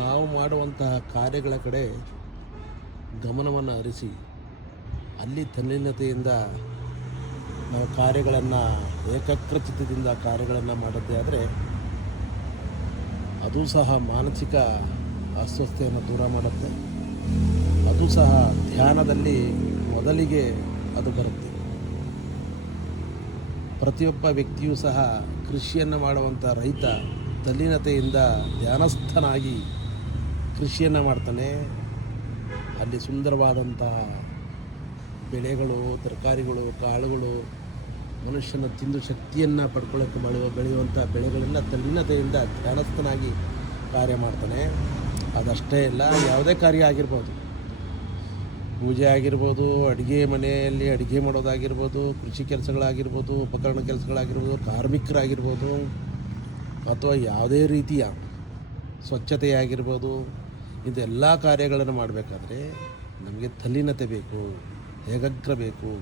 ನಾವು ಮಾಡುವಂತಹ ಕಾರ್ಯಗಳ ಕಡೆ ಗಮನವನ್ನು ಹರಿಸಿ ಅಲ್ಲಿ ತಲ್ಲೀನತೆಯಿಂದ ನಾವು ಕಾರ್ಯಗಳನ್ನು ಏಕಾಗ್ರಚಿತ್ತದಿಂದ ಕಾರ್ಯಗಳನ್ನು ಮಾಡಿದ್ದೇ ಆದರೆ ಅದು ಸಹ ಮಾನಸಿಕ ಅಸ್ವಸ್ಥತೆಯನ್ನು ದೂರ ಮಾಡುತ್ತೆ. ಅದು ಸಹ ಧ್ಯಾನದಲ್ಲಿ ಮೊದಲಿಗೆ ಅದು ಬರುತ್ತೆ. ಪ್ರತಿಯೊಬ್ಬ ವ್ಯಕ್ತಿಯೂ ಸಹ ಕೃಷಿಯನ್ನು ಮಾಡುವಂಥ ರೈತ ತಲ್ಲೀನತೆಯಿಂದ ಧ್ಯಾನಸ್ಥನಾಗಿ ಕೃಷಿಯನ್ನು ಮಾಡ್ತಾನೆ. ಅಲ್ಲಿ ಸುಂದರವಾದಂತಹ ಬೆಳೆಗಳು, ತರಕಾರಿಗಳು, ಕಾಳುಗಳು, ಮನುಷ್ಯನ ತಿಂದು ಶಕ್ತಿಯನ್ನು ಪಡ್ಕೊಳ್ಳೋಕ್ಕೆ ಬೆಳೆಯುವಂಥ ಬೆಳೆಗಳೆಲ್ಲ ತಲ್ಲೀನತೆಯಿಂದ ಧ್ಯಾನಸ್ಥನಾಗಿ ಕಾರ್ಯ ಮಾಡ್ತಾನೆ. ಅದಷ್ಟೇ ಇಲ್ಲ, ಯಾವುದೇ ಕಾರ್ಯ ಆಗಿರ್ಬೋದು, ಪೂಜೆ ಆಗಿರ್ಬೋದು, ಅಡುಗೆ ಮನೆಯಲ್ಲಿ ಅಡುಗೆ ಮಾಡೋದಾಗಿರ್ಬೋದು, ಕೃಷಿ ಕೆಲಸಗಳಾಗಿರ್ಬೋದು, ಉಪಕರಣ ಕೆಲಸಗಳಾಗಿರ್ಬೋದು, ಕಾರ್ಮಿಕರಾಗಿರ್ಬೋದು, ಅಥವಾ ಯಾವುದೇ ರೀತಿಯ ಸ್ವಚ್ಛತೆಯಾಗಿರ್ಬೋದು, ಇದೆಲ್ಲ ಕಾರ್ಯಗಳನ್ನು ಮಾಡಬೇಕಾದ್ರೆ ನಮಗೆ ತಲ್ಲೀನತೆ ಬೇಕು, ಏಕಾಗ್ರ ಬೇಕು.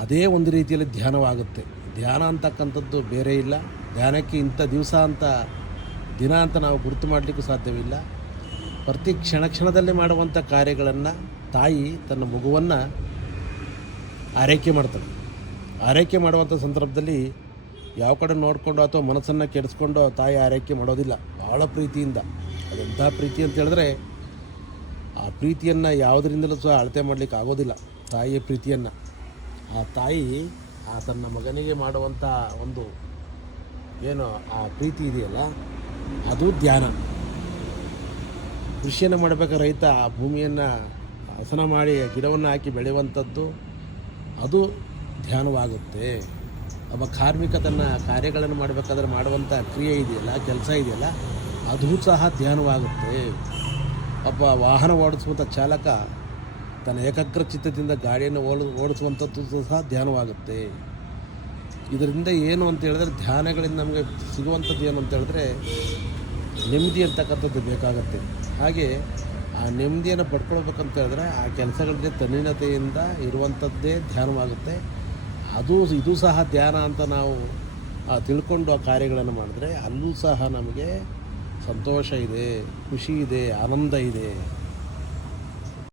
ಅದೇ ಒಂದು ರೀತಿಯಲ್ಲಿ ಧ್ಯಾನವಾಗುತ್ತೆ. ಧ್ಯಾನ ಅಂತಕ್ಕಂಥದ್ದು ಬೇರೆ ಇಲ್ಲ. ಧ್ಯಾನಕ್ಕೆ ಇಂಥ ದಿವಸ ಅಂತ ದಿನ ಅಂತ ನಾವು ಗುರುತು ಮಾಡಲಿಕ್ಕೂ ಸಾಧ್ಯವಿಲ್ಲ. ಪ್ರತಿ ಕ್ಷಣದಲ್ಲೇ ಮಾಡುವಂಥ ಕಾರ್ಯಗಳನ್ನು ತಾಯಿ ತನ್ನ ಮಗುವನ್ನು ಆರೈಕೆ ಮಾಡ್ತಾಳೆ. ಆರೈಕೆ ಮಾಡುವಂಥ ಸಂದರ್ಭದಲ್ಲಿ ಯಾವ ಕಡೆ ನೋಡಿಕೊಂಡು ಅಥವಾ ಮನಸ್ಸನ್ನು ಕೆಡಿಸ್ಕೊಂಡು ತಾಯಿ ಆರೈಕೆ ಮಾಡೋದಿಲ್ಲ. ಭಾಳ ಪ್ರೀತಿಯಿಂದ. ಅದೆಂಥ ಪ್ರೀತಿ ಅಂತ ಹೇಳಿದ್ರೆ ಆ ಪ್ರೀತಿಯನ್ನು ಯಾವುದರಿಂದಲೂ ಸಹ ಅಳತೆ ಮಾಡಲಿಕ್ಕೆ ಆಗೋದಿಲ್ಲ. ತಾಯಿಯ ಪ್ರೀತಿಯನ್ನು ಆ ತಾಯಿ ತನ್ನ ಮಗನಿಗೆ ಮಾಡುವಂಥ ಒಂದು ಏನು ಆ ಪ್ರೀತಿ ಇದೆಯಲ್ಲ, ಅದು ಧ್ಯಾನ. ಕೃಷಿಯನ್ನು ಮಾಡಬೇಕಾದ್ರೆ ರೈತ ಆ ಭೂಮಿಯನ್ನು ಹಸನ ಮಾಡಿ ಗಿಡವನ್ನು ಹಾಕಿ ಬೆಳೆಯುವಂಥದ್ದು ಅದು ಧ್ಯಾನವಾಗುತ್ತೆ. ಒಬ್ಬ ಕಾರ್ಮಿಕ ತನ್ನ ಕಾರ್ಯಗಳನ್ನು ಮಾಡಬೇಕಾದ್ರೆ ಮಾಡುವಂಥ ಕ್ರಿಯೆ ಇದೆಯಲ್ಲ, ಕೆಲಸ ಇದೆಯಲ್ಲ, ಅದು ಸಹ ಧ್ಯಾನವಾಗುತ್ತೆ. ಒಬ್ಬ ವಾಹನ ಓಡಿಸುವಂಥ ಚಾಲಕ ತನ್ನ ಏಕಾಗ್ರ ಚಿತ್ತದಿಂದ ಗಾಡಿಯನ್ನು ಓಡಿಸುವಂಥದ್ದು ಸಹ ಧ್ಯಾನವಾಗುತ್ತೆ. ಇದರಿಂದ ಏನು ಅಂತ ಹೇಳಿದ್ರೆ, ಧ್ಯಾನಗಳಿಂದ ನಮಗೆ ಸಿಗುವಂಥದ್ದು ಏನು ಅಂತ ಹೇಳಿದ್ರೆ ನೆಮ್ಮದಿ ಅಂತಕ್ಕಂಥದ್ದು ಬೇಕಾಗತ್ತೆ. ಹಾಗೆ ಆ ನೆಮ್ಮದಿಯನ್ನು ಪಡ್ಕೊಳ್ಬೇಕಂತ ಹೇಳಿದ್ರೆ ಆ ಕೆಲಸಗಳಿಗೆ ತಲ್ಲೀನತೆಯಿಂದ ಇರುವಂಥದ್ದೇ ಧ್ಯಾನವಾಗುತ್ತೆ. ಇದು ಸಹ ಧ್ಯಾನ ಅಂತ ನಾವು ತಿಳ್ಕೊಂಡು ಆ ಕಾರ್ಯಗಳನ್ನು ಮಾಡಿದ್ರೆ ಅಲ್ಲೂ ಸಹ ನಮಗೆ ಸಂತೋಷ ಇದೆ, ಖುಷಿ ಇದೆ, ಆನಂದ ಇದೆ.